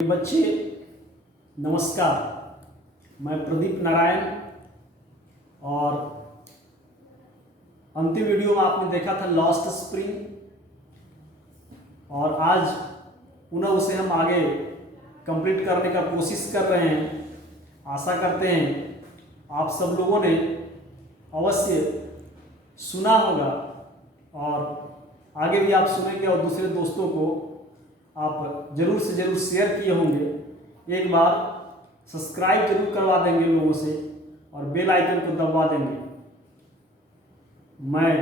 बच्चे नमस्कार। मैं प्रदीप नारायण और अंतिम वीडियो में आपने देखा था लॉस्ट स्प्रिंग और आज पुनः उसे हम आगे कंप्लीट करने का कोशिश कर रहे हैं। आशा करते हैं आप सब लोगों ने अवश्य सुना होगा और आगे भी आप सुनेंगे और दूसरे दोस्तों को आप जरूर से जरूर शेयर किए होंगे। एक बार सब्सक्राइब जरूर करवा देंगे लोगों से और बेल आइकन को दबा देंगे। मैं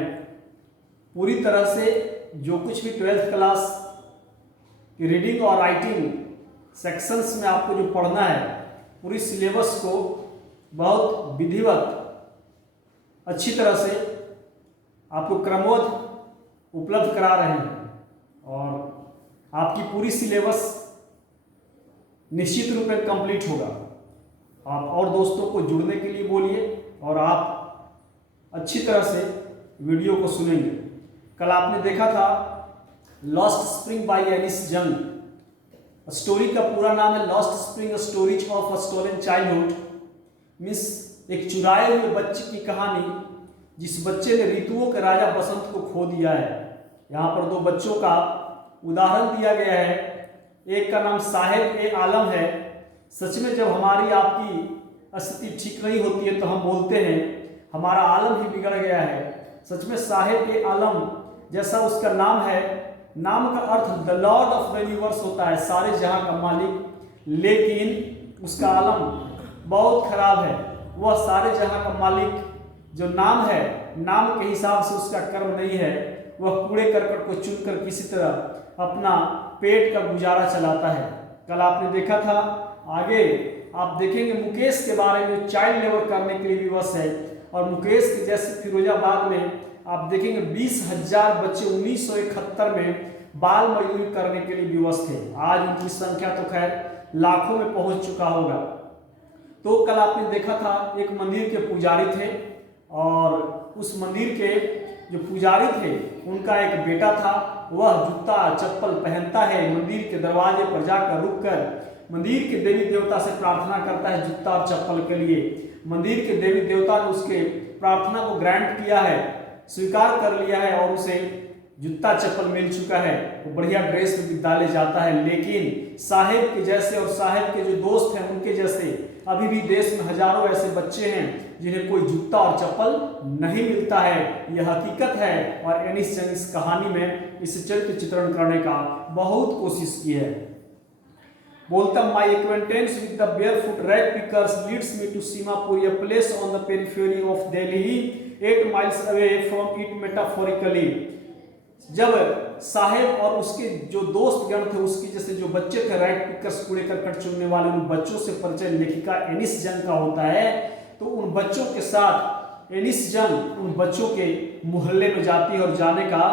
पूरी तरह से जो कुछ भी 12th क्लास की रीडिंग और राइटिंग सेक्शंस में आपको जो पढ़ना है, पूरी सिलेबस को बहुत विधिवत अच्छी तरह से आपको क्रमबद्ध उपलब्ध करा रहे हैं और आपकी पूरी सिलेबस निश्चित रूप में कंप्लीट होगा। आप और दोस्तों को जुड़ने के लिए बोलिए और आप अच्छी तरह से वीडियो को सुनेंगे। कल आपने देखा था लॉस्ट स्प्रिंग बाय एनिस जंग। स्टोरी का पूरा नाम है Lost Spring stories of a stolen childhood, means एक चुराए हुए बच्चे की कहानी जिस बच्चे ने ऋतुओं के राजा बसंत को खो दिया है। यहाँ पर दो बच्चों का उदाहरण दिया गया है। एक का नाम साहिब ए आलम है। सच में जब हमारी आपकी स्थिति ठीक नहीं होती है तो हम बोलते हैं हमारा आलम ही बिगड़ गया है। सच में साहिब ए आलम जैसा उसका नाम है, नाम का earth the Lord of the universe होता है, सारे जहां का मालिक। लेकिन उसका आलम बहुत खराब है। वह सारे जहां का मालिक जो नाम है, नाम के हिसाब से उसका कर्म नहीं है। वह कूड़े करकट को चुनकर किसी तरह अपना पेट का गुजारा चलाता है। कल आपने देखा था। आगे आप देखेंगे मुकेश के बारे में, चाइल्ड लेबर करने के लिए विवश है और मुकेश के जैसे फिरोजाबाद में आप देखेंगे 20,000 बच्चे 1971 में बाल मजदूरी करने के लिए विवश थे। आज उनकी संख्या तो खैर लाखों में पहुंच चुका होगा। तो कल आपने देखा था एक मंदिर के पुजारी थे और उस मंदिर के जो पुजारी थे उनका एक बेटा था। वह जूता चप्पल पहनता है, मंदिर के दरवाजे पर जाकर रुककर मंदिर के देवी देवता से प्रार्थना करता है जूता और चप्पल के लिए। मंदिर के देवी देवता ने उसके प्रार्थना को ग्रांट किया है, स्वीकार कर लिया है और उसे जूता चप्पल मिल चुका है। वो बढ़िया ड्रेस में विद्यालय जाता है। लेकिन साहिब के जैसे और साहिब के जो दोस्त हैं उनके जैसे अभी भी देश में हजारों ऐसे बच्चे हैं जिन्हें कोई जूता और चप्पल नहीं मिलता है। यह हकीकत है और एनिस जंग इस कहानी में इस चरित्र चित्रण करने का बहुत कोशिश की है। बोलता my acquaintance with the barefoot rag pickers leads me to Seemapuri, a place on the periphery of Delhi 8 miles away from it metaphorically. जब साहिब और उसके जो दोस्त गण थे, उसके जैसे जो बच्चे थे रैग पिकर्स कूड़े करकट चुनने वाले, उन बच्चों से परिचय लेखिका एनिस जंग का होता है। तो उन बच्चों के साथ एनिस जंग उन बच्चों के मोहल्ले में जाती है और जाने का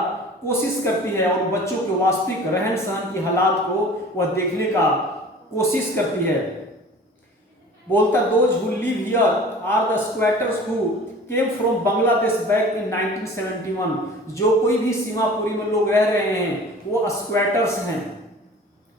कोशिश करती है और बच्चों के वास्तविक रहन सहन की हालात को वह देखने का कोशिश करती है। बोलता those who live here are the squatters who came from Bangladesh back in 1971। जो कोई भी सीमापुरी में लोग रह रहे हैं वो स्क्वैटर्स हैं,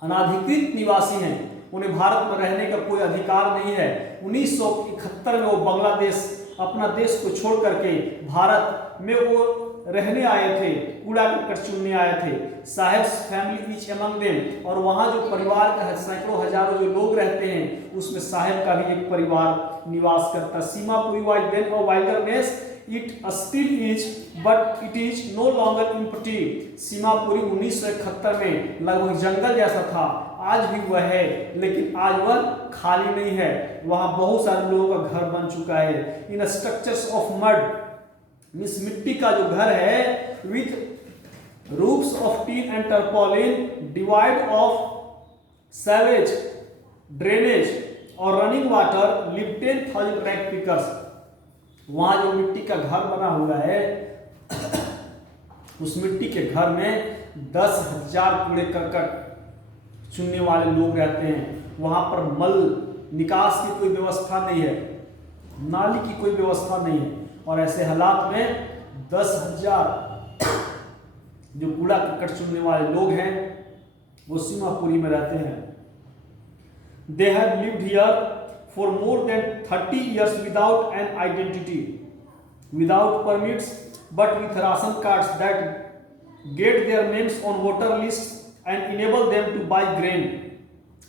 अनाधिकृत निवासी हैं। उन्हें भारत में रहने का कोई अधिकार नहीं है। 1971 में वो बांग्लादेश अपना देश को छोड़ करके भारत में वो रहने आए थे, कूड़ा करकट चुनने आए थे। Sahibs family etch among them, और वहाँ जो परिवार का सैकड़ों हजारों जो लोग रहते हैं उसमें साहिब का भी एक परिवार निवास करता। Seemapuri was then a wilderness, it still is but it is no longer empty. Seemapuri 1971 में लगभग जंगल जैसा था, आज भी वह है, लेकिन आज वह खाली नहीं है। वहाँ बहुत सारे लोगों का घर बन चुका है। In structures of mud, means मिट्टी का जो घर है, with roofs of tin and tarpaulin, divide of sewage drainage और running water, live 10,000 rag pickers. वहां जो मिट्टी का घर बना हुआ है उस मिट्टी के घर में 10,000 कूड़े करकट चुनने वाले लोग रहते हैं। वहां पर मल निकास की कोई व्यवस्था नहीं है, नाली की कोई व्यवस्था नहीं है और ऐसे हालात में 10,000 जो कूड़ा करकट चुनने वाले लोग हैं वो सीमापुरी में रहते हैं। They have lived here for more than 30 years without an identity, without permits, but with ration cards that get their names on voter lists and enable them to buy grain.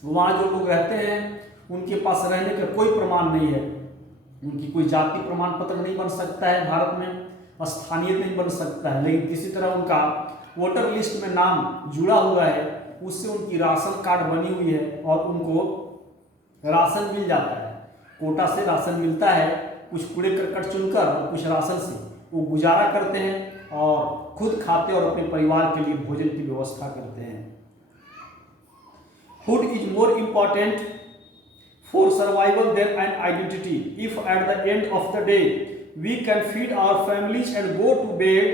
वहाँ जो लोग रहते हैं उनके पास रहने का कोई प्रमाण नहीं है, उनकी कोई जाति प्रमाण पत्र नहीं बन सकता है भारत में, स्थानीय नहीं बन सकता है, लेकिन किसी तरह उनका वोटर लिस्ट में नाम जुड़ा हुआ है, उससे उनकी राशन कार्ड बनी हुई है और उनको राशन मिल जाता है। कोटा से राशन मिलता है, कुछ कूड़े करकट चुनकर और कुछ राशन से वो गुजारा करते हैं और खुद खाते और अपने परिवार के लिए भोजन की व्यवस्था करते हैं। Food is more important for survival than an identity. If at the end of the day we can feed our families and go to bed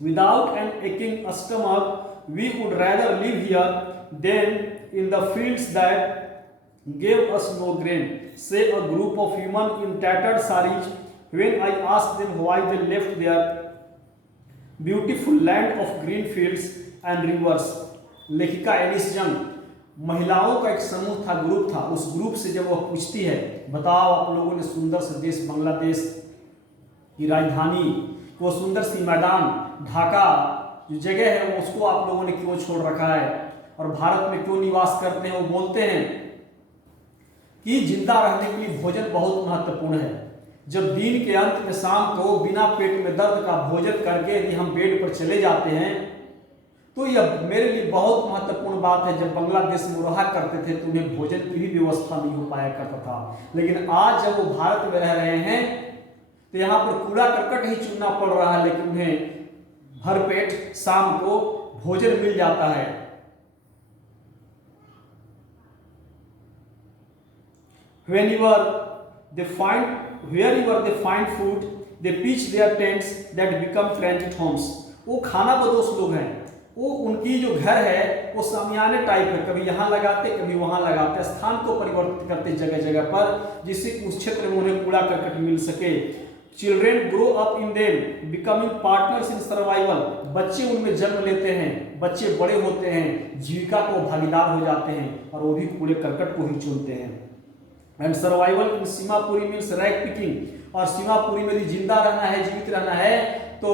without an aching stomach, we would rather live here than in the fields that gave us no grain, say a group of women in tattered saris when I asked them why they left their beautiful land of green fields and rivers. लेखिका Alice young महिलाओं का एक समूह था, group था, उस group से जब वह पूछती है, बताओ आप लोगों ने सुंदर से देश बांग्लादेश की राजधानी, वो सुंदर सी मैदान ढाका जो जगह है वो उसको आप लोगों ने क्यों छोड़ रखा है और भारत में क्यों निवास करते हैं। वो बोलते हैं कि जिंदा रहने के लिए भोजन बहुत महत्वपूर्ण है। जब दिन के अंत में शाम को बिना पेट में दर्द का भोजन करके यदि हम बेड पर चले जाते हैं तो यह मेरे लिए बहुत महत्वपूर्ण बात है। जब बांग्लादेश में रहा करते थे तो उन्हें भोजन की भी व्यवस्था नहीं हो पाया करता था, लेकिन आज जब वो भारत में रह रहे हैं तो यहाँ पर कूड़ा करकट ही चुनना पड़ रहा है, लेकिन उन्हें भरपेट शाम को भोजन मिल जाता है। Wherever they find food, they pitch their tents that become transit homes. वो खाना बदोश लोग हैं, वो उनकी जो घर है वो सामियाने टाइप है, कभी यहाँ लगाते कभी वहाँ लगाते, स्थान को परिवर्तित करते जगह जगह पर, जिससे उस क्षेत्र में उन्हें कूड़ा करकट मिल सके। Children grow up in them becoming partners in survival, बच्चे उनमें जन्म लेते हैं, बच्चे बड़े होते हैं, जीविका को भागीदार हो जाते हैं और वो भी कूड़े करकट को ही चुनते हैं। And survival in Seemapuri means rag picking, और सीमापुरी में यदि जिंदा रहना है, जीवित रहना है तो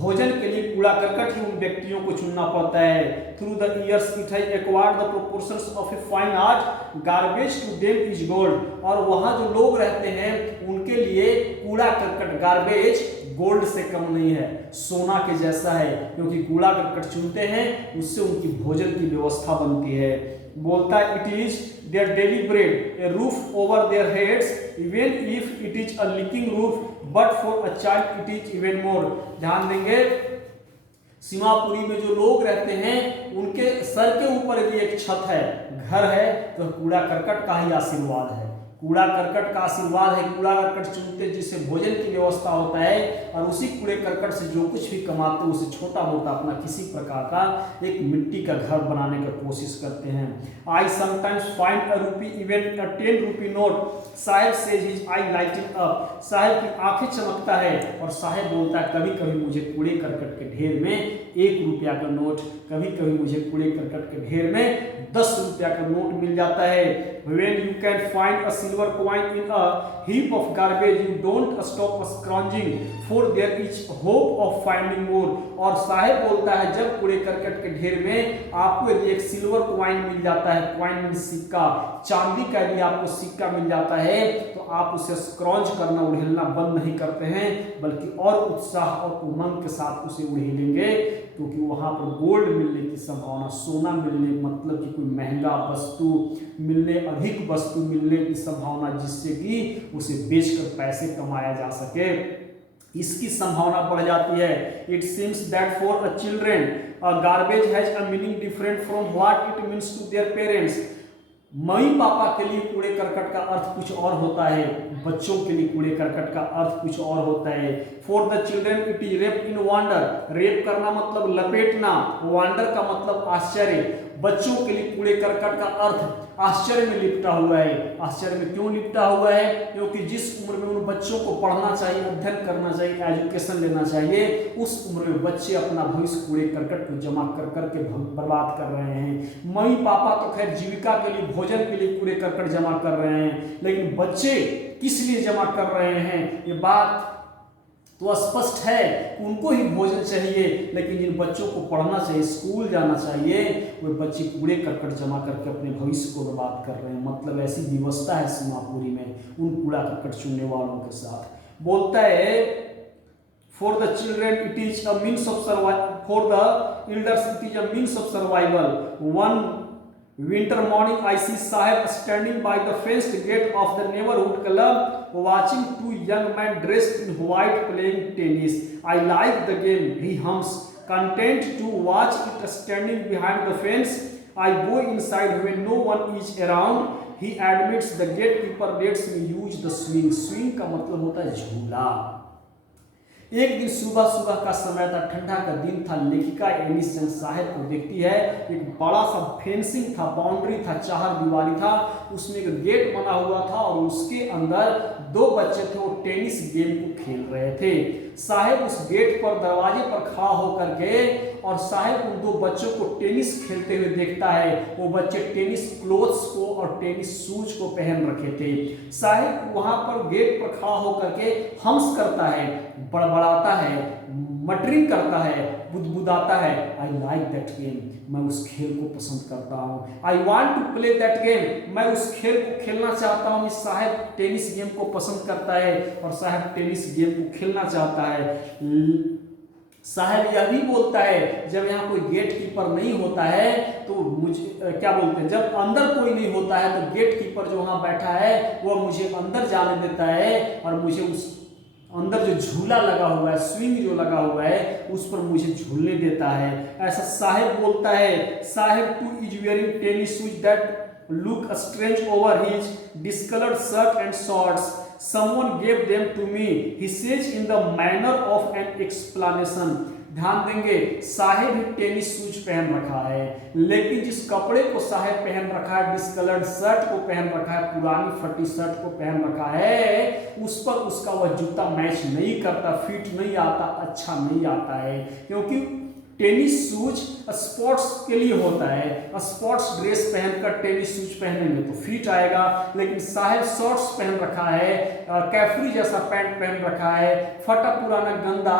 भोजन के लिए कूड़ा करकट ही उन व्यक्तियों को चुनना पड़ता है। Through the years it has acquired the proportions of a fine art, garbage to them is gold, और वहाँ जो लोग रहते हैं उनके लिए कूड़ा करकट गार्बेज गोल्ड से कम नहीं है, सोना के जैसा है, क्योंकि कूड़ा करकट चुनते हैं उससे उनकी भोजन की व्यवस्था बनती है। बोलता है it is their daily bread, A roof over their heads even if it is a leaking roof, but for a child it is even more. ध्यान देंगे, सीमापुरी में जो लोग रहते हैं उनके सर के ऊपर यदि एक छत है, घर है, तो कूड़ा करकट का ही आशीर्वाद है, कूड़ा करकट का आशीर्वाद है। कूड़ा करकट चुनते जिससे भोजन की व्यवस्था होता है और उसी कूड़े करकट से जो कुछ भी कमाते हैं उसे छोटा मोटा अपना किसी प्रकार का एक मिट्टी का घर बनाने की कोशिश करते हैं। I sometimes find a rupee even a 10 rupee note, Saheb says his eye lighting up, Saheb की आंखें चमकता है और साहेब बोलता है कभी कभी मुझे कूड़े करकट के ढेर में 1 रुपया का नोट, कभी कभी मुझे कूड़े करकट के ढेर में 10 रुपया का नोट मिल जाता है। When you can find a silver coin in a heap of garbage, you don't stop scrounging, for there is hope of finding more. और साहेब बोलता है जब कूड़े करकट के ढेर में आपको यदि एक सिल्वर कॉइन मिल जाता है, कॉइन मीन सिक्का, चांदी का यदि आपको सिक्का मिल जाता है तो आप उसे स्क्रॉच करना, उड़ेलना बंद नहीं करते हैं, बल्कि और उत्साह और उमंग के साथ उसे उड़ेलेंगे, क्योंकि वहां पर गोल्ड मिलने की संभावना, सोना मिलने मतलब कि कोई महंगा वस्तु मिलने, अधिक वस्तु मिलने की संभावना, जिससे कि उसे बेचकर पैसे कमाया जा सके, इसकी संभावना बढ़ जाती है। It seems that for a children garbage has a meaning different from what it means to their parents. Mummy papa के लिए कूड़े करकट का अर्थ कुछ और होता है, बच्चों के लिए कूड़े करकट का अर्थ कुछ और होता है। For the children it is rape in wonder, rape करना मतलब लपेटना, वंडर का मतलब आश्चर्य। बच्चों के लिए कूड़े करकट का अर्थ आश्चर्य में लिपटा हुआ है। आश्चर्य में क्यों लिपटा हुआ है? क्योंकि जिस उम्र में उन बच्चों को पढ़ना चाहिए, अध्ययन करना चाहिए, एजुकेशन लेना चाहिए, उस उम्र में बच्चे अपना भविष्य कूड़े करकट को जमा कर करके बर्बाद कर रहे हैं। मम्मी पापा तो खैर जीविका के लिए, भोजन के लिए कूड़े करकट जमा कर रहे हैं, लेकिन बच्चे किस लिए जमा कर रहे हैं? ये बात तो स्पष्ट है कि उनको ही भोजन चाहिए, लेकिन जिन बच्चों को पढ़ना चाहिए, स्कूल जाना चाहिए, वे बच्चे कूड़े करकट जमा करके अपने भविष्य को बर्बाद कर रहे हैं। मतलब ऐसी व्यवस्था है सीमापुरी में उन कूड़ा करकट चुनने वालों के साथ। बोलता है for the children it is a means of survival, for the elders it is a means of survival. One winter morning I see Sahib standing by the fenced gate of the neighborhood club watching two young men dressed in white playing tennis. I like the game, he hums, content to watch it standing behind the fence. I go inside when no one is around. He admits the gatekeeper lets me use the swing. Swing का मतलब होता है झूला। एक दिन सुबह सुबह का समय था, ठंडा का दिन था। लेखिका एनिस जंग साहिब को देखती है, एक बड़ा सा फेंसिंग था, बाउंड्री था, चार दीवारी था, उसमें एक गेट बना हुआ था और उसके अंदर दो बच्चे थे, वो टेनिस गेम को खेल रहे थे। साहिब उस गेट पर, दरवाजे पर खड़ा होकर के, और साहिब उन दो बच्चों को टेनिस खेलते हुए देखता है। वो बच्चे टेनिस क्लोथ्स को और टेनिस शूज को पहन रखे थे। साहिब वहां पर गेट पर खड़ा होकर के हम्स करता है, बड़बड़ाता है, मटरिंग करता है, बुदबुदाता है। आई लाइक दैट गेम, मैं उस खेल को पसंद करता हूँ। I want to play that game, मैं उस खेल को खेलना चाहता हूँ। साहिब टेनिस गेम को पसंद करता है और साहिब टेनिस गेम को खेलना चाहता है। साहिब यह भी बोलता है, जब यहाँ कोई गेट कीपर नहीं होता है तो मुझे क्या बोलते हैं, जब अंदर कोई नहीं होता है तो गेट कीपर जो वहाँ बैठा है वह मुझे अंदर जाने देता है और मुझे उस अंदर जो झूला लगा हुआ है, स्विंग जो लगा हुआ है, उस पर मुझे झूलने देता है। ऐसा साहिब बोलता है। Sahib two is wearing tennis shoes that look strange over his discolored shirt and shorts. Someone gave them to me, he says in the manner of an explanation. ध्यान देंगे, साहिब ही टेनिस शूज पहन रखा है, लेकिन जिस कपड़े को साहिब पहन रखा है, डिस्कलर्ड शर्ट को पहन रखा है, पुरानी फटी शर्ट को पहन रखा है, उस पर उसका वह जूता मैच नहीं करता, फिट नहीं आता, अच्छा नहीं आता है। क्योंकि टेनिस शूज स्पोर्ट्स के लिए होता है। स्पोर्ट्स ड्रेस पहनकर टेनिस शूज पहनेंगे तो फिट आएगा, लेकिन साहिब शॉर्ट्स पहन रखा है, कैफरी जैसा पैंट पहन रखा है, फटा पुराना गंदा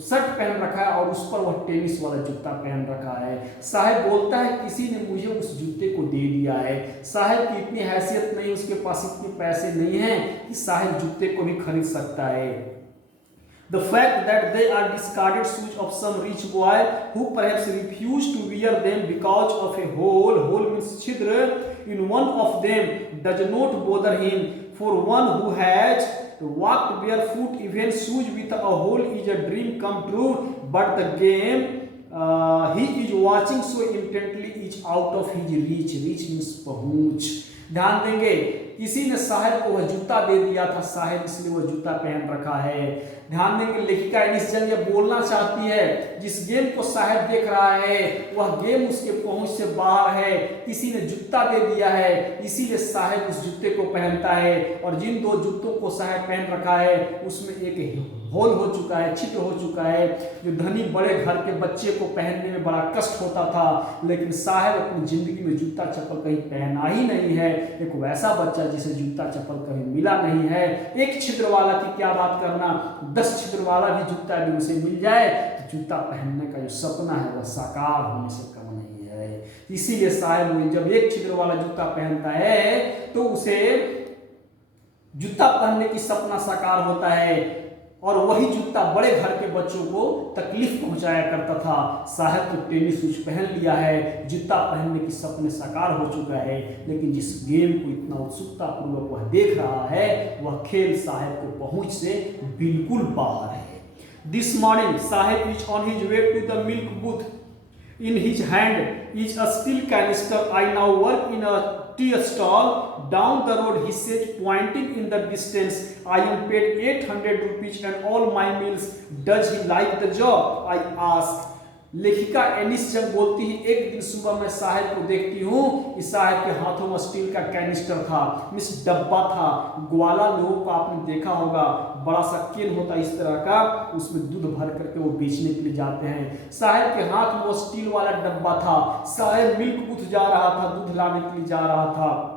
शर्ट पहन रखा है और उस पर वह टेनिस वाला जूता पहन रखा है। साहिब बोलता है किसी ने मुझे उस जूते को दे दिया है। साहिब की इतनी हैसियत नहीं, उसके पास इतने पैसे नहीं हैं कि साहिब जूते को भी खरीद सकता है। The fact that they are discarded shoes of some rich boy who perhaps refused to wear them because of a hole means chidra in one of them does not bother him. For one who has walked barefoot, even shoes with a hole is a dream come true. But the game he is watching so intently is out of his reach. Reach means पहुंच। ध्यान देंगे, किसी ने साहिब को वह जूता दे दिया था, साहिब इसलिए वह जूता पहन रखा है। ध्यान देंगे, लेखिका एनिस जंग ये बोलना चाहती है, जिस गेम को साहिब देख रहा है वह गेम उसके पहुंच से बाहर है, किसी ने जूता दे दिया है, इसीलिए साहिब उस जूते को पहनता है। और जिन दो जूतों को साहिब पहन रखा है उसमें एक होल हो चुका है, छिद्र हो चुका है, जो धनी बड़े घर के बच्चे को पहनने में बड़ा कष्ट होता था, लेकिन साहिब अपनी जिंदगी में जूता चप्पल कहीं पहना ही नहीं है। एक वैसा बच्चा जिसे जूता चप्पल कहीं मिला नहीं है। एक छिद्र वाला की क्या बात करना, 10 छिद्र वाला भी जूता भी उसे मिल जाए तो जूता पहनने का जो सपना है वह साकार होने से कम नहीं है। इसीलिए साहिब जब एक छिद्र वाला जूता पहनता है तो उसे जूता पहनने की सपना साकार होता है, और वही जूता बड़े घर के बच्चों को तकलीफ पहुंचाया करता था। साहिब तो टेनिस शूज पहन लिया है, जूता पहनने की सपने साकार हो चुका है, लेकिन जिस गेम को इतना उत्सुकता पूर्वक वह देख रहा है वह खेल साहिब को पहुंच से बिल्कुल बाहर है। This morning Sahib is on his way to the milk booth. In his hand is a steel canister. I now work in a tea stall down the road, he says, pointing in the distance. I am paid 800 rupees and all my meals. Does he like the job? I ask. लेखिका एनिस जंग बोलती है, एक दिन सुबह मैं साहिब को देखती हूँ कि साहिब के हाथों में स्टील का कैनिस्टर था, मिस डब्बा था। ग्वाला लोगों को आपने देखा होगा, बड़ा सा केन होता है इस तरह का, उसमें दूध भर करके वो बेचने के लिए जाते हैं। साहिब के हाथ में वो स्टील वाला डब्बा था। साहिब मिल्क बूथ जा रहा था, दूध लाने के लिए जा रहा था।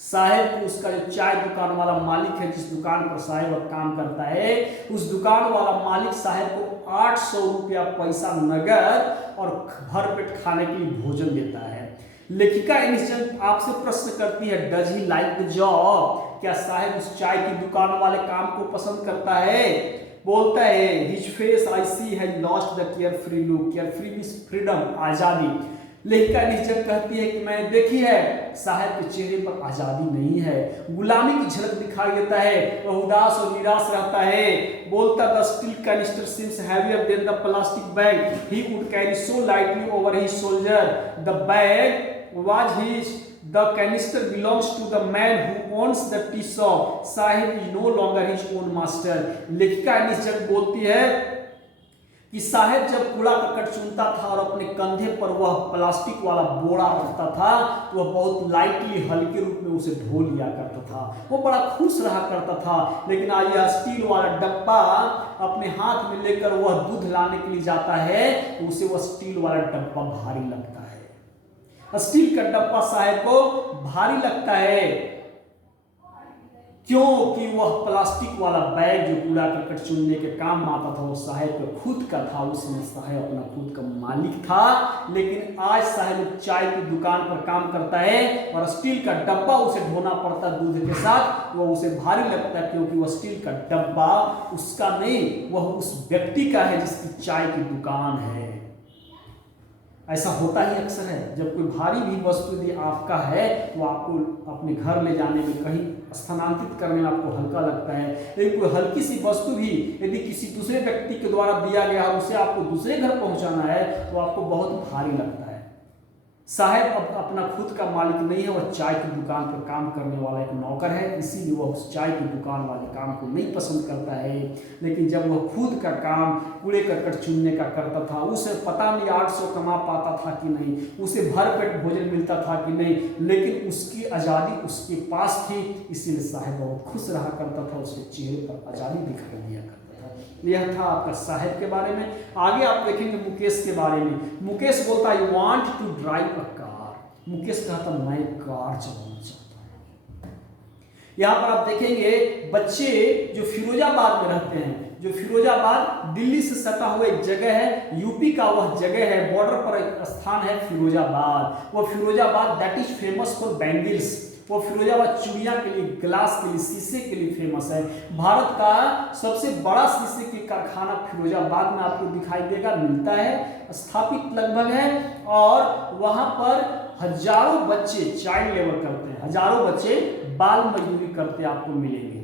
साहिब को उसका जो चाय दुकान वाला मालिक है, जिस दुकान पर साहिब अब काम करता है, उस दुकान वाला मालिक साहिब को 800 रुपया पैसा नगद और भरपेट खाने के लिए भोजन देता है। लेखिका एनिस जंग आपसे प्रश्न करती है, does he like the job? क्या साहिब उस चाय की दुकान वाले काम को पसंद करता है? बोलता है, his face I see has lost the carefree look. Carefree means freedom, आजादी। लेखिका एनिस जंग कहती है कि मैंने देखी है, साहिब के चेहरे पर आजादी नहीं है, गुलामी की झलक दिखाई देता है, वह उदास और निराश रहता है। बोलता, the steel canister seems heavier than the plastic bag he would carry so lightly over his shoulder. The bag was his. The canister belongs to the man who owns the tea shop. Sahib is no longer his own master. लेखिका एनिस जंग बोलती है कि साहिब जब कूड़ा करकट चुनता था और अपने कंधे पर वह प्लास्टिक वाला बोरा रखता था, तो वह बहुत लाइटली, हल्के रूप में उसे ढो लिया करता था। वो बड़ा खुश रहा करता था। लेकिन आज यह स्टील वाला डब्बा अपने हाथ में लेकर वह दूध लाने के लिए जाता है, तो उसे वह स्टील वाला डब्बा भारी लगता है। स्टील का डब्बा साहिब को भारी लगता है, क्योंकि वह प्लास्टिक वाला बैग जो कूड़ा करकट चुनने के काम आता था, वो साहिब का खुद का था। उस समय साहिब अपना खुद का मालिक था। लेकिन आज साहिब चाय की दुकान पर काम करता है और स्टील का डब्बा उसे ढोना पड़ता है दूध के साथ। वह उसे भारी लगता है, क्योंकि वह स्टील का डब्बा उसका नहीं, वह उस व्यक्ति का है जिसकी चाय की दुकान है। ऐसा होता ही अक्सर है, जब कोई भारी भी वस्तु यदि आपका है, तो आपको अपने घर ले जाने में, कहीं स्थानांतरित करने में आपको हल्का लगता है। लेकिन कोई हल्की सी वस्तु भी यदि किसी दूसरे व्यक्ति के द्वारा दिया गया और उसे आपको दूसरे घर पहुंचाना है, तो आपको बहुत भारी लगता है। साहिब अब अपना खुद का मालिक नहीं है, वह चाय की दुकान पर काम करने वाला एक नौकर है, इसीलिए वह उस चाय की दुकान वाले काम को नहीं पसंद करता है। लेकिन जब वह खुद का काम कूड़े करकट चुनने का करता था, उसे पता नहीं 800 कमा पाता था कि नहीं, उसे भरपेट भोजन मिलता था कि नहीं, लेकिन उसकी आज़ादी उसके पास थी, इसीलिए साहिब बहुत खुश रहा करता था। उसके चेहरे पर आज़ादी दिखाई दिया करता था। यह था आपका साहिब के बारे में। आगे आप देखेंगे मुकेश के बारे में। मुकेश बोलता है, you want to drive a car. Mukesh कहता, मैं कार चलाना चाहता हूं। यहां पर आप देखेंगे बच्चे जो फिरोजाबाद में रहते हैं, जो फिरोजाबाद दिल्ली से सटा हुआ एक जगह है, यूपी का वह जगह है, बॉर्डर पर एक स्थान है फिरोजाबाद। वह Firozabad that is famous for bangles. वो फिरोजाबाद चूड़ियाँ के लिए, ग्लास के लिए, शीशे के लिए फेमस है। भारत का सबसे बड़ा शीशे की कारखाना फिरोजाबाद में आपको दिखाई देगा, मिलता है, स्थापित लगभग है। और वहाँ पर हजारों बच्चे चाइल्ड लेबर करते हैं, हजारों बच्चे बाल मजदूरी करते आपको मिलेंगे।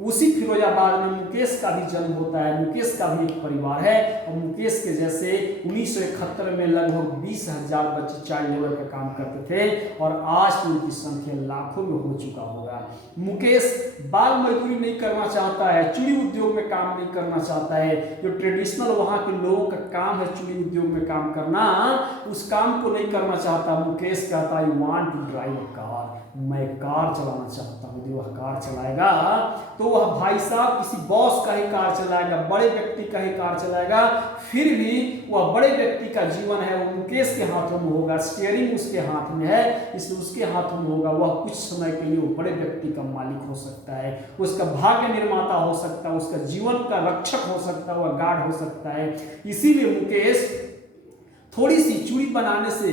उसी फिरोजाबाद में मुकेश का भी जन्म होता है। मुकेश का भी एक परिवार है और मुकेश के जैसे 1971 में लगभग 20,000 बच्चे चाइल्ड लेबर का काम करते थे और आज तो उनकी संख्या लाखों में हो चुका होगा। मुकेश बाल मजदूरी नहीं करना चाहता है, चूड़ी उद्योग में काम नहीं करना चाहता है। जो ट्रेडिशनल वहाँ के लोगों का काम है चूड़ी उद्योग में काम करना, उस काम को नहीं करना चाहता। मुकेश कहता है, you want to drive a car, मैं कार चलाना चाहता हूँ। यदि वह कार चलाएगा तो वह भाई साहब किसी बॉस का ही कार चलाएगा, बड़े व्यक्ति का ही कार चलाएगा, फिर भी वह बड़े व्यक्ति का जीवन है, वो मुकेश के हाथों में होगा, स्टीयरिंग उसके हाथ में है, इसलिए उसके हाथों में होगा। वह कुछ समय के लिए वो बड़े व्यक्ति का मालिक हो सकता है, उसका भाग्य निर्माता हो सकता है, उसका जीवन का रक्षक हो सकता है, वह गार्ड हो सकता है। इसीलिए मुकेश थोड़ी सी चूड़ी बनाने से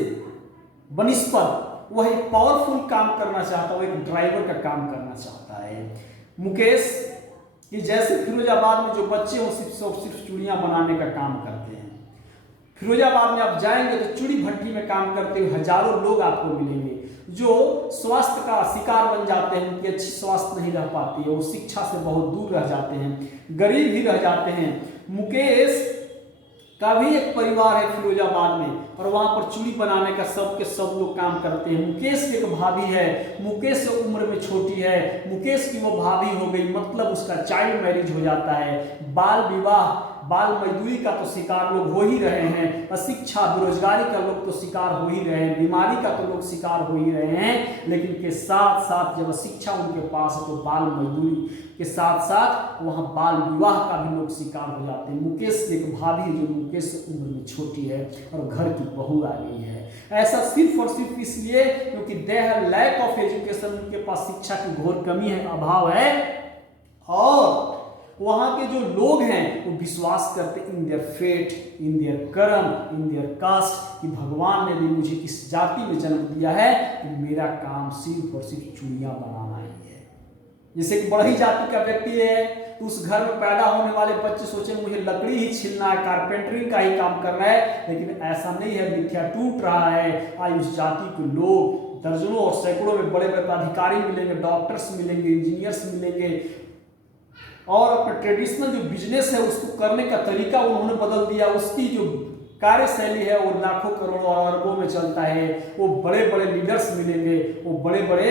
बनिस्पत वह एक पावरफुल काम करना चाहता है, वह एक ड्राइवर का काम करना चाहता है। मुकेश कि जैसे फिरोजाबाद में जो बच्चे हो सिर्फ चूड़ियाँ बनाने का काम करते हैं। फिरोजाबाद में आप जाएंगे तो चूड़ी भट्टी में काम करते हुए हजारों लोग आपको मिलेंगे जो स्वास्थ्य का शिकार बन जाते हैं, उनकी अच्छी स्वास्थ्य नहीं रह पाती है, वो शिक्षा से बहुत दूर रह जाते हैं, गरीब ही रह जाते हैं। मुकेश का भी एक परिवार है फिरोजाबाद में और वहाँ पर चूड़ी बनाने का सब लोग काम करते हैं। मुकेश की एक भाभी है, मुकेश से उम्र में छोटी है, मुकेश की वो भाभी हो गई, मतलब उसका चाइल्ड मैरिज हो जाता है, बाल विवाह बाल मजदूरी का तो शिकार लोग हो ही रहे हैं, अशिक्षा बेरोजगारी का लोग तो शिकार हो ही रहे हैं, बीमारी का तो लोग शिकार हो ही रहे हैं। लेकिन के साथ साथ जब शिक्षा उनके पास है तो बाल मजदूरी के साथ साथ वहाँ बाल विवाह का भी लोग शिकार हो जाते हैं। मुकेश की एक भाभी है जो मुकेश से उम्र में छोटी है और घर की बहू आ गई है। ऐसा सिर्फ और सिर्फ इसलिए क्योंकि they have lack of education, उनके पास शिक्षा की घोर कमी है, अभाव है। और वहाँ के जो लोग हैं वो विश्वास करते in their fate, in their karma, in their caste, कि भगवान ने भी मुझे इस जाति में जन्म दिया है कि मेरा काम सिर्फ और सिर्फ चूड़ियाँ बनाना ही है। जैसे कि बढ़ई जाति का व्यक्ति है तो उस घर में पैदा होने वाले बच्चे सोचे मुझे लकड़ी ही छीलना है, कारपेंटरिंग का ही काम करना है, लेकिन ऐसा नहीं है, मिथ्या टूट रहा है। आज उस जाति के लोग दर्जनों और सैकड़ों में बड़े बड़े अधिकारी मिलेंगे, डॉक्टर्स मिलेंगे, इंजीनियर्स मिलेंगे, और अपने ट्रेडिशनल जो बिजनेस है उसको करने का तरीका उन्होंने बदल दिया। उसकी जो कार्यशैली है वो लाखों करोड़ों और अरबों में चलता है। वो बड़े बड़े लीडर्स मिलेंगे, वो बड़े बड़े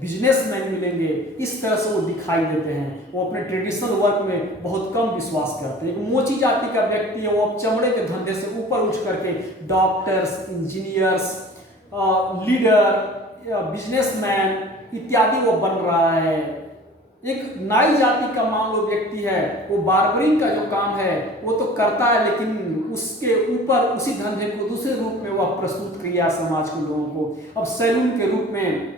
बिजनेसमैन मिलेंगे, इस तरह से वो दिखाई देते हैं। वो अपने ट्रेडिशनल वर्क में बहुत कम विश्वास करते हैं। एक मोची जाति का व्यक्ति है, वो अब चमड़े के धंधे से ऊपर उठ करके डॉक्टर्स, इंजीनियर्स, लीडर, बिजनेसमैन इत्यादि वो बन रहा है। एक नाई जाति का मान लो व्यक्ति है, वो बार्बरिंग का जो काम है वो तो करता है, लेकिन उसके ऊपर उसी धंधे को दूसरे रूप में वह प्रस्तुत किया समाज के लोगों को। अब सैलून के रूप में,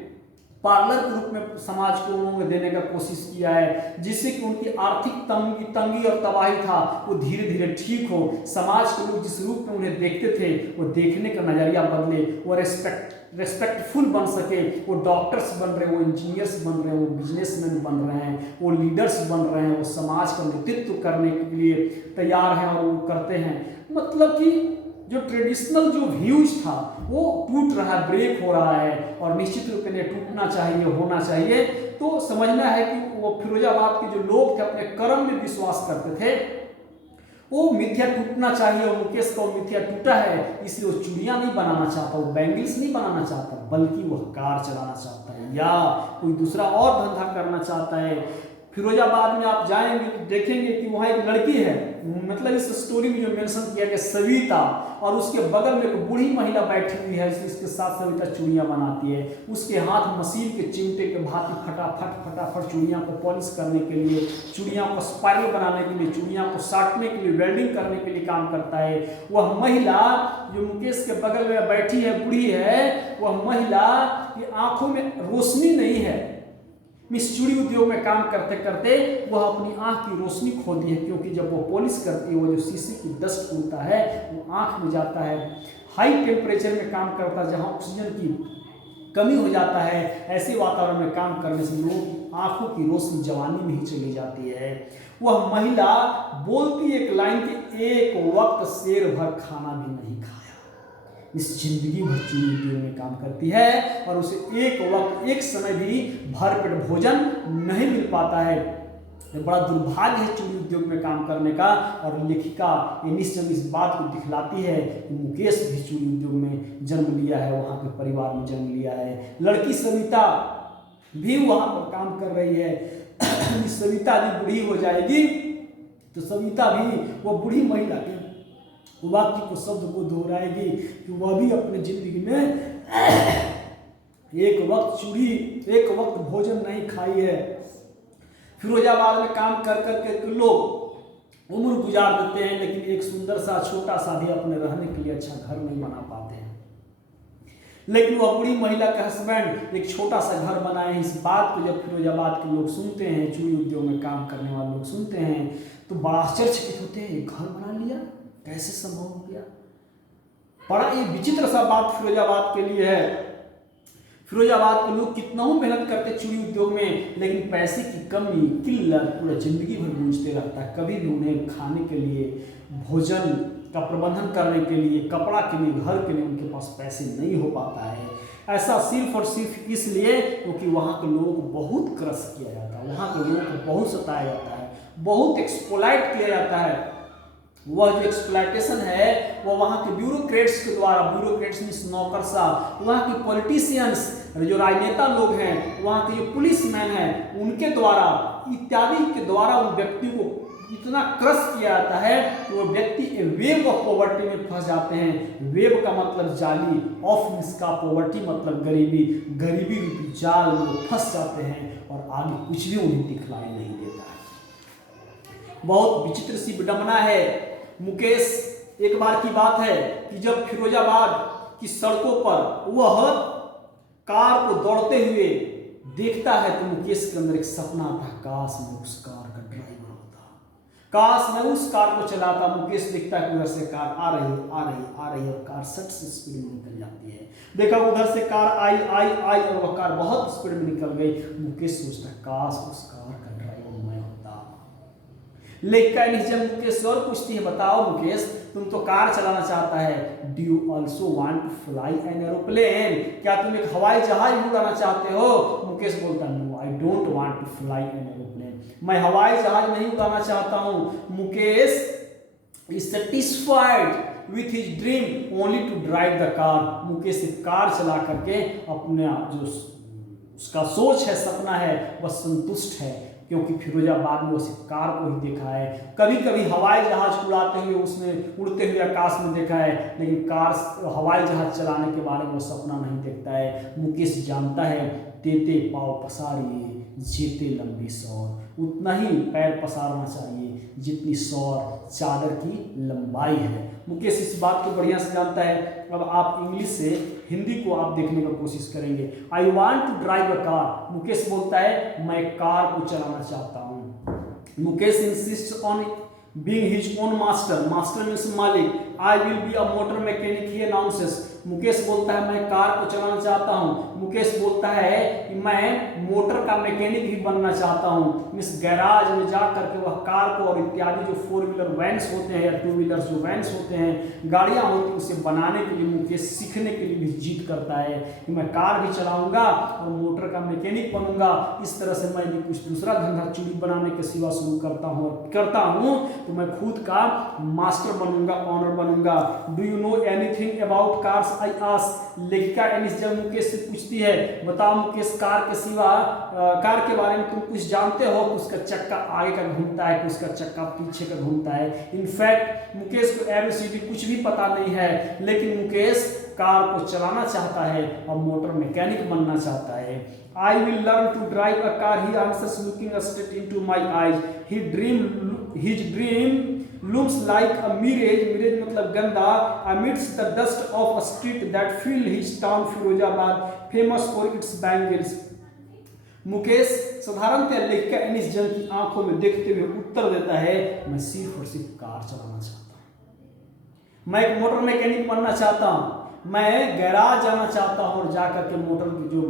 पार्लर के रूप में समाज को उन्होंने देने का कोशिश किया है, जिससे कि उनकी आर्थिक तंगी और तबाही था वो धीरे धीरे ठीक हो। समाज के लोग जिस रूप में उन्हें देखते थे वो देखने का नजरिया बदले, वो रेस्पेक्टफुल बन सके। वो डॉक्टर्स बन रहे हैं, वो इंजीनियर्स बन रहे हैं, वो बिजनेसमैन बन रहे हैं, वो लीडर्स बन रहे हैं, वो समाज का नेतृत्व करने के लिए तैयार हैं और वो करते हैं। मतलब कि जो ट्रेडिशनल जो व्यूज था वो टूट रहा है, ब्रेक हो रहा है, और निश्चित रूप से टूटना चाहिए, होना चाहिए। तो समझना है कि वो फिरोजाबाद के जो लोग थे अपने कर्म में विश्वास करते थे, वो मिथ्या टूटना चाहिए। और मुकेश का मिथ्या टूटा है, इसलिए वो चूड़ियाँ नहीं बनाना चाहता, वो बैंगल्स नहीं बनाना चाहता, बल्कि वह कार चलाना चाहता है या कोई दूसरा और धंधा करना चाहता है। फिरोजाबाद में आप जाएंगे तो देखेंगे कि वहाँ एक लड़की है, मतलब इस स्टोरी में जो मेंशन किया गया सविता, और उसके बगल में एक बूढ़ी महिला बैठी हुई है, इसके साथ सविता चूड़ियाँ बनाती है। उसके हाथ मशीन के चिमटे के भांति फटाफट चूड़ियाँ को पॉलिश करने के लिए, चूड़ियाँ को स्पाइरल बनाने के लिए, चूड़ियाँ को साटने के लिए, वेल्डिंग करने के लिए काम करता है। वह महिला जो मुकेश के बगल में बैठी है, बूढ़ी है, वह महिला की आंखों में रोशनी नहीं है। इस चूड़ी उद्योग में काम करते करते वह अपनी आंख की रोशनी खो दी है, क्योंकि जब वो पॉलिश करती है वो जो शीशे की डस्ट उड़ता है वो आंख में जाता है। हाई टेम्परेचर में काम करता है जहाँ ऑक्सीजन की कमी हो जाता है, ऐसे वातावरण में काम करने से लोगों की आंखों की रोशनी जवानी में ही चली जाती है। वह महिला बोलती एक लाइन कि एक वक्त शेर भर खाना भी नहीं खाया। इस जिंदगी भर चूड़ी उद्योग में काम करती है और उसे एक वक्त, एक समय भी भरपेट भोजन नहीं मिल पाता है। ये बड़ा दुर्भाग्य है चूड़ी उद्योग में काम करने का। और लेखिका ये निश्चय इस बात को दिखलाती है कि मुकेश भी चूड़ी उद्योग में जन्म लिया है, वहाँ के परिवार में जन्म लिया है। लड़की सविता भी वहाँ पर काम कर रही है। सविता भी बूढ़ी हो जाएगी तो सविता भी वो बूढ़ी महिला के वाक्य को, शब्द को दोहराएगी कि वह भी अपने जिंदगी में एक वक्त चूड़ी, एक वक्त भोजन नहीं खाई है। फिरोजाबाद में काम कर करके लोग उम्र गुजार देते हैं, लेकिन एक सुंदर सा छोटा सा भी अपने रहने के लिए अच्छा घर नहीं बना पाते हैं। लेकिन वह बूढ़ी महिला का हस्बैंड एक छोटा सा घर बनाए हैं। इस बात को जब फिरोजाबाद के लोग सुनते हैं, चूड़ी उद्योग में काम करने वाले लोग सुनते हैं, तो बड़ा आश्चर्यचकित होते हैं, एक घर बना लिया, कैसे संभव हो गया। बड़ा ये विचित्र सा बात फिरोजाबाद के लिए है। फिरोजाबाद के लोग कितना ही मेहनत करते चूड़ी उद्योग में, लेकिन पैसे की कमी, किल्लत पूरा जिंदगी भर गूंजते रहता है। कभी भी उन्हें खाने के लिए, भोजन का प्रबंधन करने के लिए, कपड़ा के लिए, घर के लिए उनके पास पैसे नहीं हो पाता है। ऐसा सिर्फ और सिर्फ इसलिए क्योंकि वहाँ के लोगों को बहुत क्रश किया जाता है, वहाँ के लोगों को बहुत सताया जाता है, बहुत एक्सप्लॉइट किया जाता है। वह जो एक्सप्लॉइटेशन है वो वहाँ के ब्यूरोक्रेट्स के द्वारा, ब्यूरोक्रेट्स मींस नौकरशाह, वहाँ के पॉलिटिशियंस जो राजनेता लोग हैं, वहाँ के जो पुलिसमैन हैं उनके द्वारा इत्यादि के द्वारा उन व्यक्ति को इतना क्रश किया जाता है कि वो व्यक्ति ए वेव ऑफ पॉवर्टी में फंस जाते हैं। वेव का मतलब जाली, ऑफ इसका पॉवर्टी मतलब गरीबी, गरीबी रूपी जाल में वो फंस जाते हैं और आगे कुछ भी उन्हें दिखलाई नहीं देता है। बहुत विचित्र सी विडंबना है। मुकेश, एक बार की बात है कि जब फिरोजाबाद की सड़कों पर वह कार को दौड़ते हुए देखता है तो मुकेश के अंदर एक सपना था, काश मैं उस कार का ड्राइवर होता, काश मैं उस कार को चलाता। मुकेश देखता है उधर से कार आ रही है और कार सट से स्पीड में निकल जाती है। देखा उधर से कार आई और वह कार बहुत स्पीड में निकल गई। मुकेश सोचता काश उस कार का ड्राइवर मैं होता। लेकिन जब मुकेश और पूछती है, बताओ मुकेश, तुम तो कार चलाना चाहता है, do you also want to fly an aeroplane, क्या तुम एक हवाई जहाज भी उड़ाना चाहते हो? मुकेश बोलता, no I don't want to fly an aeroplane, मैं हवाई जहाज नहीं उड़ाना चाहता हूं। Mukesh is satisfied with his dream only to drive the car. Mukesh car चला करके अपने जो उसका सोच है, सपना है, वह संतुष्ट है, क्योंकि फिरोजाबाद में उसे कार को ही देखा है। कभी कभी हवाई जहाज उड़ाते हुए, उसमें उड़ते हुए आकाश में देखा है, लेकिन कार हवाई जहाज चलाने के बारे में वो सपना नहीं देखता है। मुकेश जानता है, तेते पाँव पसारिए जेते लंबी सौर, उतना ही पैर पसारना चाहिए जितनी सौर चादर की लंबाई है। मुकेश इस बात को बढ़िया से जानता है। अब आप इंग्लिश से हिंदी को आप देखने का कोशिश करेंगे। I want to drive a car. Mukesh बोलता है मैं कार को चलाना चाहता हूँ। Mukesh insist on being his own master, master means मालिक। I will be a motor mechanic, he announces. Mukesh बोलता है मैं कार को चलाना चाहता हूँ। मुकेश बोलता है कि मैं मोटर का मैकेनिक भी बनना चाहता हूँ। इस गैराज में जा करके वह कार को और इत्यादि जो 4 व्हीलर वैन्स होते हैं या 2 व्हीलर जो वैन्स होते हैं, गाड़ियाँ होती हैं, उसे बनाने के लिए मुकेश सीखने के लिए भी जिद करता है कि मैं कार भी चलाऊंगा और मोटर का मैकेनिक बनूंगा। इस तरह से मैं भी कुछ दूसरा धंधा चूड़ी बनाने के सिवा शुरू करता हूँ तो मैं खुद का मास्टर बनूंगा, ऑनर बनूंगा। Do you know anything about cars, I ask. लेखिका एनिस जब मुकेश से पूछती है, बताओ मुकेश, कार के सिवा कार के बारे में तुम कुछ जानते हो? उसका चक्का आगे का घूमता है, उसका चक्का पीछे का घूमता है। इनफैक्ट मुकेश को एबीसीडी कुछ भी पता नहीं है, लेकिन मुकेश कार को चलाना चाहता है और मोटर मैकेनिक बनना चाहता है। I will learn to drive a car, he answers looking straight into my eyes. His dream looks like a mirage मतलब गंदा, amidst the dust of a street that fill his town Firozabad, famous for its bangles। Mukesh साधारणतः लेखिका एनिस जंग की आंखों में देखते हुए उत्तर देता है, मैं सिर्फ और सिर्फ कार चलाना चाहता हूँ, मैं एक मोटर मैकेनिक बनना चाहता हूँ, मैं गैराज जाना चाहता हूँ और जाकर के मोटर की जो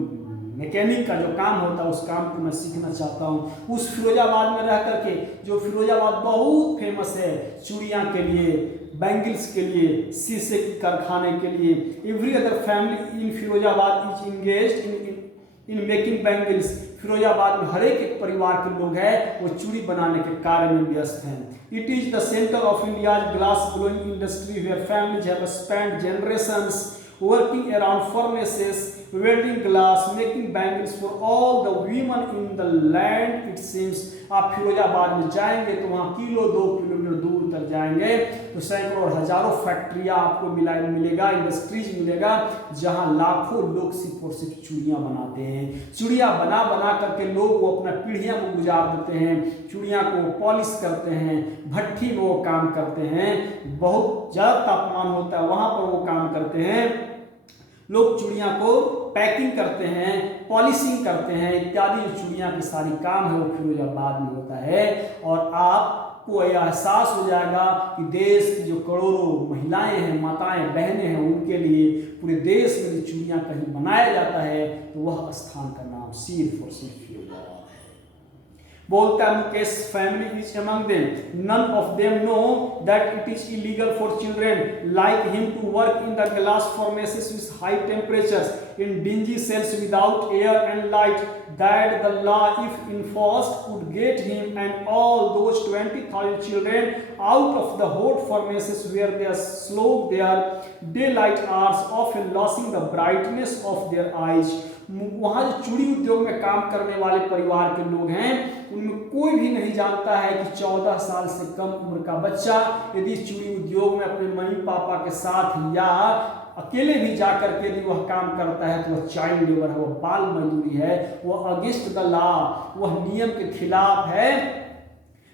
मैकेनिक का जो काम होता है उस काम को मैं सीखना चाहता हूँ। उस फिरोजाबाद में रह करके, जो फिरोजाबाद बहुत फेमस है चूड़ियाँ के लिए, बैंगल्स के लिए, शीशे के कारखाने के लिए। Every other family in Firozabad is engaged in making bangles. Firozabad में हर एक परिवार के लोग हैं वो चूड़ी बनाने के कार्य में व्यस्त हैं। It is the centre of India's glass blowing industry where families have spent generations working around furnaces, welding glass, making bangles for all the women in the land it seems। आप फिरोजाबाद में जाएंगे तो वहाँ 2 किलोमीटर दूर तक जाएंगे तो सैकड़ों और हजारों फैक्ट्रियाँ आपको मिलेगा, इंडस्ट्रीज मिलेगा, जहाँ लाखों लोग सिर्फ और सिर्फ चूड़ियाँ बनाते हैं। चूड़ियाँ बना करके लोग वो अपना पीढ़ियाँ में गुजार देते हैं, चूड़ियाँ को पॉलिश करते हैं, भट्ठी में वो काम करते हैं, बहुत ज़्यादा तापमान होता है वहाँ पर वो काम करते हैं। लोग चूड़ियाँ को पैकिंग करते हैं, पॉलिशिंग करते हैं, इत्यादि जो चूड़ियाँ की सारी काम है वो फिरोजाबाद में होता है। और आपको यह एहसास हो जाएगा कि देश की जो करोड़ों महिलाएं हैं, माताएं, बहनें हैं, उनके लिए पूरे देश में जो चूड़ियाँ कहीं बनाया जाता है तो वह स्थान का नाम सिर्फ और सिर्फ फिरोजाबाद है। बोलता है Mukesh, family is among them, none of them know that it is illegal for children like him to work in the glass furnaces with high temperatures in dingy cells without air and light, that the law if enforced could get him and all those 20,000 children out of the hot furnaces where they slog their daylight hours, often losing the brightness of their eyes वहाँ जो चूड़ी उद्योग में काम करने वाले परिवार के लोग हैं उनमें कोई भी नहीं जानता है कि 14 साल से कम उम्र का बच्चा यदि चूड़ी उद्योग में अपने मम्मी पापा के साथ या अकेले भी जाकर के यदि वह काम करता है तो वह चाइल्ड लेबर है, वह बाल मजदूरी है, वह अगेंस्ट द लॉ, वह नियम के खिलाफ है।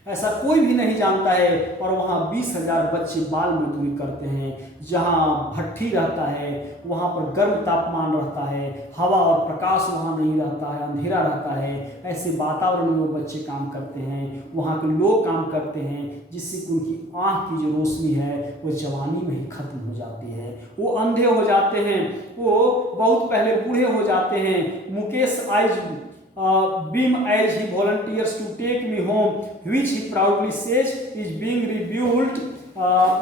ऐसा कोई भी नहीं जानता है। और वहाँ 20,000 बच्चे बाल मजदूरी करते हैं। जहाँ भट्ठी रहता है वहाँ पर गर्म तापमान रहता है, हवा और प्रकाश वहाँ नहीं रहता है, अंधेरा रहता है। ऐसे वातावरण में वो बच्चे काम करते हैं, वहाँ के लोग काम करते हैं, जिससे कि उनकी आँख की जो रोशनी है वो जवानी में ही खत्म हो जाती है। वो अंधे हो जाते हैं, वो बहुत पहले बूढ़े हो जाते हैं। Mukesh eyes beam as he volunteers to take me home, which he proudly says is being rebuilt.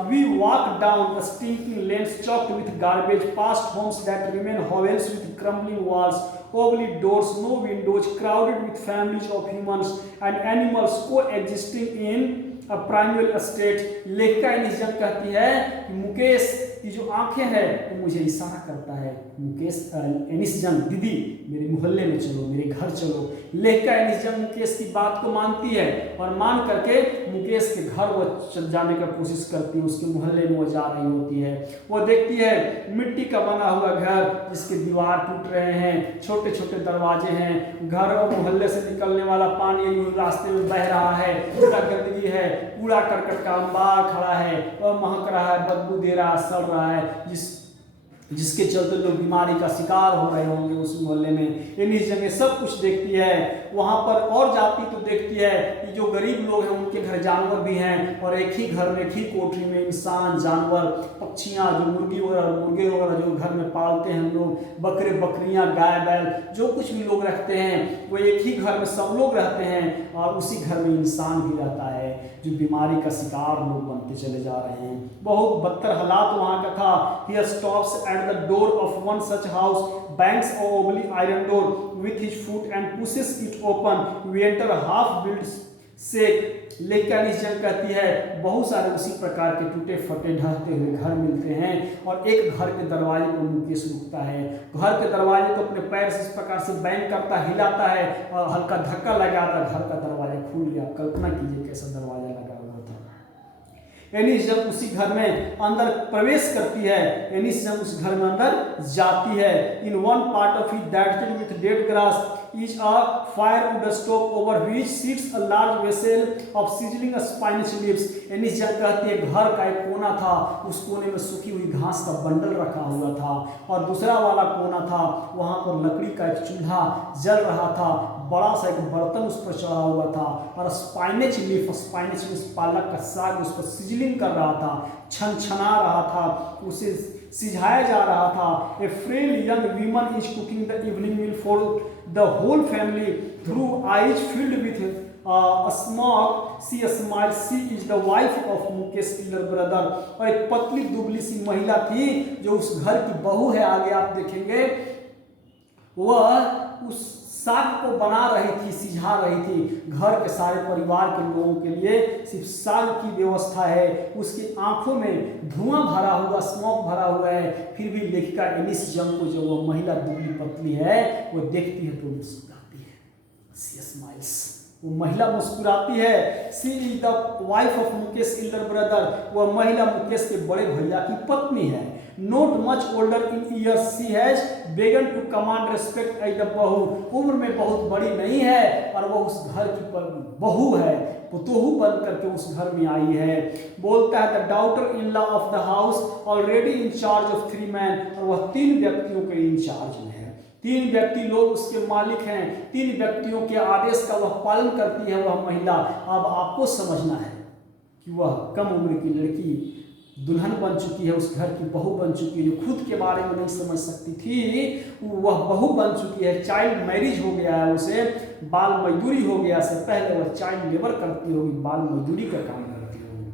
We walk down the stinking lanes choked with garbage, past homes that remain hovels with crumbling walls, oblique doors, no windows, crowded with families of humans and animals coexisting in a primal state. लेखिका एनिस कहती है कि मुकेश की जो आंखें हैं वो मुझे इशारा करता है, मुकेश एनिस जंग दीदी मेरे मोहल्ले में चलो, मेरे घर चलो। लेखिका एनिस जंग मुकेश की बात को मानती है और मान करके मुकेश के घर वो चल जाने का कोशिश करती है। उसके मोहल्ले में वो जा रही होती है, वो देखती है मिट्टी का बना हुआ घर जिसके दीवार टूट रहे हैं, छोटे छोटे दरवाजे हैं, घर और मोहल्ले से निकलने वाला पानी रास्ते में बह रहा है, पूरा गंदगी है, पूरा करकट का अंबार खड़ा है और महक रहा है, बदबू दे रहा है, सड़ रहा है, जिसके चलते लोग बीमारी का शिकार हो रहे होंगे उस मोहल्ले में। एनिस जंग सब कुछ देखती है। वहाँ पर और जाती तो देखती है कि जो गरीब लोग हैं उनके घर जानवर भी हैं और एक ही घर में, एक ही कोठरी में इंसान, जानवर, पक्षियाँ, जो मुर्गी वगैरह, मुर्गे वगैरह जो घर में पालते हैं हम लोग, बकरे बकरियाँ, गाय बैल, जो कुछ भी लोग रखते हैं वो एक ही घर में सब लोग रहते हैं और उसी घर में इंसान भी रहता है। जो बीमारी का शिकार लोग बनते चले जा रहे हैं। बहुत बदतर हालात वहाँ का था। He stops at the door of one such house, bangs a wobbly iron door with his foot and pushes it open. We enter a half-built shack. लेखिका एनिस जंग कहती है बहुत सारे उसी प्रकार के टूटे फटे ढहते हुए घर मिलते हैं और एक घर के दरवाजे पर मुकेश रुकता है। घर के दरवाजे को अपने पैर से इस प्रकार से बैंग करता, हिलाता है और हल्का धक्का लगाता, घर का दरवाजा खुल गया। कल्पना कीजिए कैसा दरवाजा लगा हुआ था। एनिस जब उसी घर में अंदर प्रवेश करती है, एनिस जब उस घर में अंदर जाती है, in one part of it that with dead grass is a firewood stove over which sits a large vessel of sizzling spinach leaves. एनिस जंग कहती है घर का एक कोना था, उस कोने में सूखी हुई घास का बंडल रखा हुआ था और दूसरा वाला कोना था, वहाँ पर लकड़ी का एक चूल्हा जल रहा था, बड़ा सा एक बर्तन उस पर चढ़ा हुआ था और स्पाइनेच लीफ, स्पाइनेच लीफ पालक का साग उस पर सिजलिंग कर रहा था, छनछना रहा था, उसे सिझाया जा रहा था। A frail young women is cooking the evening meal for the whole family through eyes filled with smoke. She smile, she is the wife of Mukesh elder brother. और एक पतली दुबली सी महिला थी जो उस घर की बहू है, आगे आप देखेंगे, वह उस साग को बना रही थी, सिझा रही थी। घर के सारे परिवार के लोगों के लिए सिर्फ साग की व्यवस्था है। उसकी आंखों में धुआं भरा हुआ, स्मोक भरा हुआ है, फिर भी लेखिका एनिस जंग को जो वो महिला दुबली पतली है वो देखती है तो मुस्कुराती है। सी स्माइल्स, वो महिला मुस्कुराती है। She is the wife of Mukesh elder brother, वह महिला मुकेश के बड़े भैया की पत्नी है। Not much older in years, she has begun to command respect as the बहू। उम्र में बहुत बड़ी नहीं है और वह उस घर की बहू है, पुतोहू बन करके उस घर में आई है। बोलता है the daughter in law of the house already in charge of 3 man, और वह 3 व्यक्तियों के इंचार्ज में है। 3 व्यक्ति लोग उसके मालिक हैं, 3 व्यक्तियों के आदेश का वह पालन करती है वह महिला। अब आपको समझना है कि वह कम उम्र की लड़की दुल्हन बन चुकी है, उस घर की बहू बन चुकी है, जो खुद के बारे में नहीं समझ सकती थी वह बहू बन चुकी है। चाइल्ड मैरिज हो गया है, उसे बाल मजदूरी हो गया। से पहले वह चाइल्ड लेबर करती होगी, बाल मजदूरी का काम करती होगी।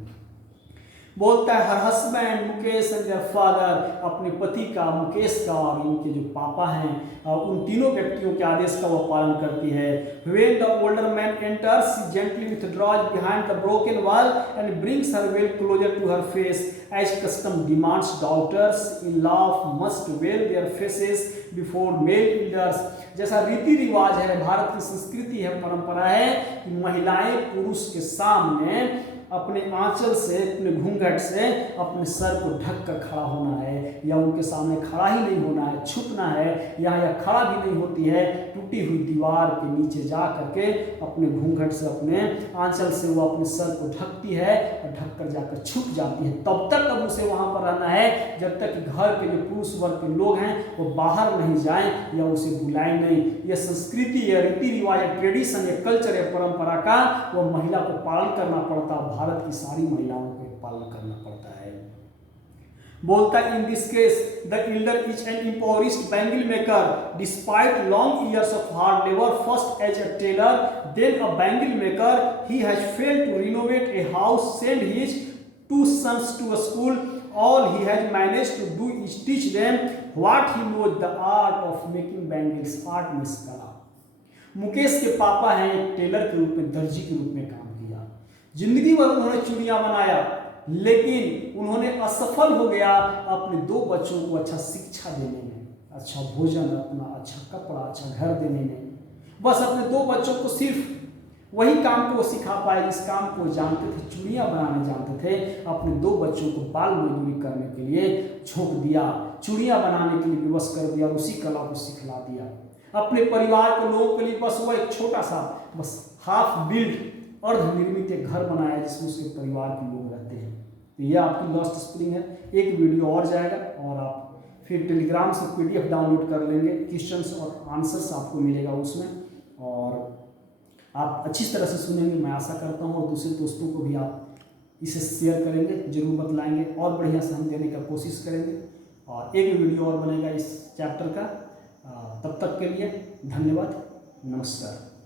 बोलता है her husband Mukesh and their father, अपने पति का, मुकेश का और इनके जो पापा हैं उन तीनों व्यक्तियों के आदेश का वह पालन करती है। When the older man enters, she gently withdraws behind the broken wall and brings her veil closer to her face, as custom demands. Daughters-in-law must veil their faces before male elders. जैसा रीति रिवाज है, भारत की संस्कृति है, परंपरा है कि महिलाएं पुरुष के सामने अपने आंचल से, अपने घूंघट से अपने सर को ढक कर खड़ा होना है, या उनके सामने खड़ा ही नहीं होना है, छुपना है, या खड़ा भी नहीं होती है, टूटी हुई दीवार के नीचे जा करके अपने घूंघट से, अपने आंचल से वो अपने सर को ढकती है और ढक कर जाकर छुप जाती है। तब तक अब उसे वहाँ पर रहना है जब तक घर के जो पुरुष वर्ग के लोग हैं वो बाहर नहीं जाएं या उसे बुलाएं नहीं। यह संस्कृति, यह रीति रिवाज, या ट्रेडिशन, या कल्चर, या परंपरा का वो महिला को पालन करना पड़ता, भारत की सारी महिलाओं को पालन करना पड़ता है। बोलता है in this case the elder is an impoverished bangle maker despite long years of hard labour, first as a tailor then a bangle maker, he has failed to renovate a house, send his 2 sons to a school, all he has managed to do is teach them what he knows, the art of making bangles, art means कला। मुकेश के पापा हैं एक Taylor के रूप में, दर्जी के रूप में काम किया, जिंदगी भर उन्होंने चूड़ियां बनाया, लेकिन उन्होंने असफल हो गया अपने 2 बच्चों को अच्छा शिक्षा देने में, अच्छा भोजन, अपना अच्छा कपड़ा, अच्छा घर देने में। बस अपने 2 बच्चों को सिर्फ वही काम को सिखा पाए जिस काम को जानते थे, चूड़ियाँ बनाने जानते थे। अपने 2 बच्चों को बाल मजदूरी करने के लिए झोंक दिया, चूड़ियाँ बनाने के लिए विवश कर दिया, उसी कला को सिखला दिया। अपने परिवार के लोगों के लिए बस वो एक छोटा सा, बस हाफ बिल्ड, अर्धनिर्मित एक घर बनाया जिसमें उसके परिवार के लोग रहते हैं। तो यह आपकी लॉस्ट स्प्रिंग है। एक वीडियो और जाएगा और आप फिर टेलीग्राम से PDF डाउनलोड कर लेंगे, क्वेश्चंस और आंसर्स आपको मिलेगा उसमें, और आप अच्छी तरह से सुनेंगे, मैं आशा करता हूँ, और दूसरे दोस्तों को भी आप इसे शेयर करेंगे, जरूर बतलाएंगे, और बढ़िया से हम देने का कोशिश करेंगे। और एक वीडियो और बनेगा इस चैप्टर का। तब तक के लिए धन्यवाद, नमस्कार।